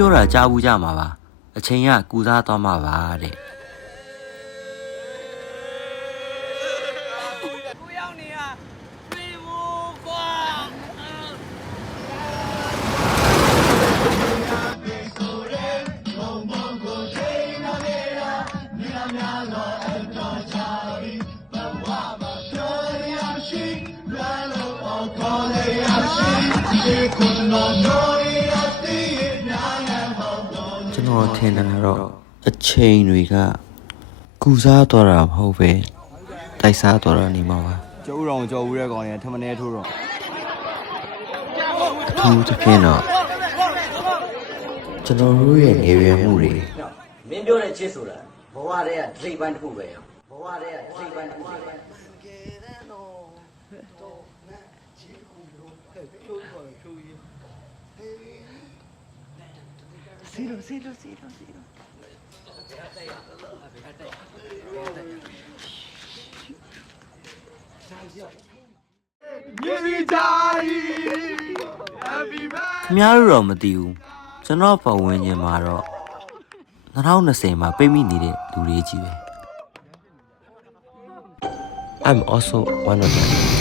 ပြောတာကြားဘူးကြမှာပါအချိန်ကကူစားသွားမှာပါတဲ့ကျွန်တော်ထင်တာတော့အချိန်တွေကကူစားသွားတာမဟုတ်ပဲတိုက်စားသွားတာနေမှာပါကျော်ဦးတဲ့ကောင်တွေထမနေထိုးတော့အထူးသဖြင့်တော့ကျွန်တော်တို့ရဲ့နေရမှုတွေမင်းပြောတဲ့ချစ်ဆိုတာဘဝတည်းကဒိဋ္ဌိပန်းတစ်ခုပဲရောဘဝတည်းကဒိဋ္ဌိပန်းတစ်ခုပဲစီလိုမြေကြီးကြရီHappy birthday အများတို့တော့မသိဘူးကျွန်တော်ပတ်ဝန်းကျင်မှာတော့2020မှာပြိမိနေတဲ့လူတွေကြီးပဲ I'm also one of them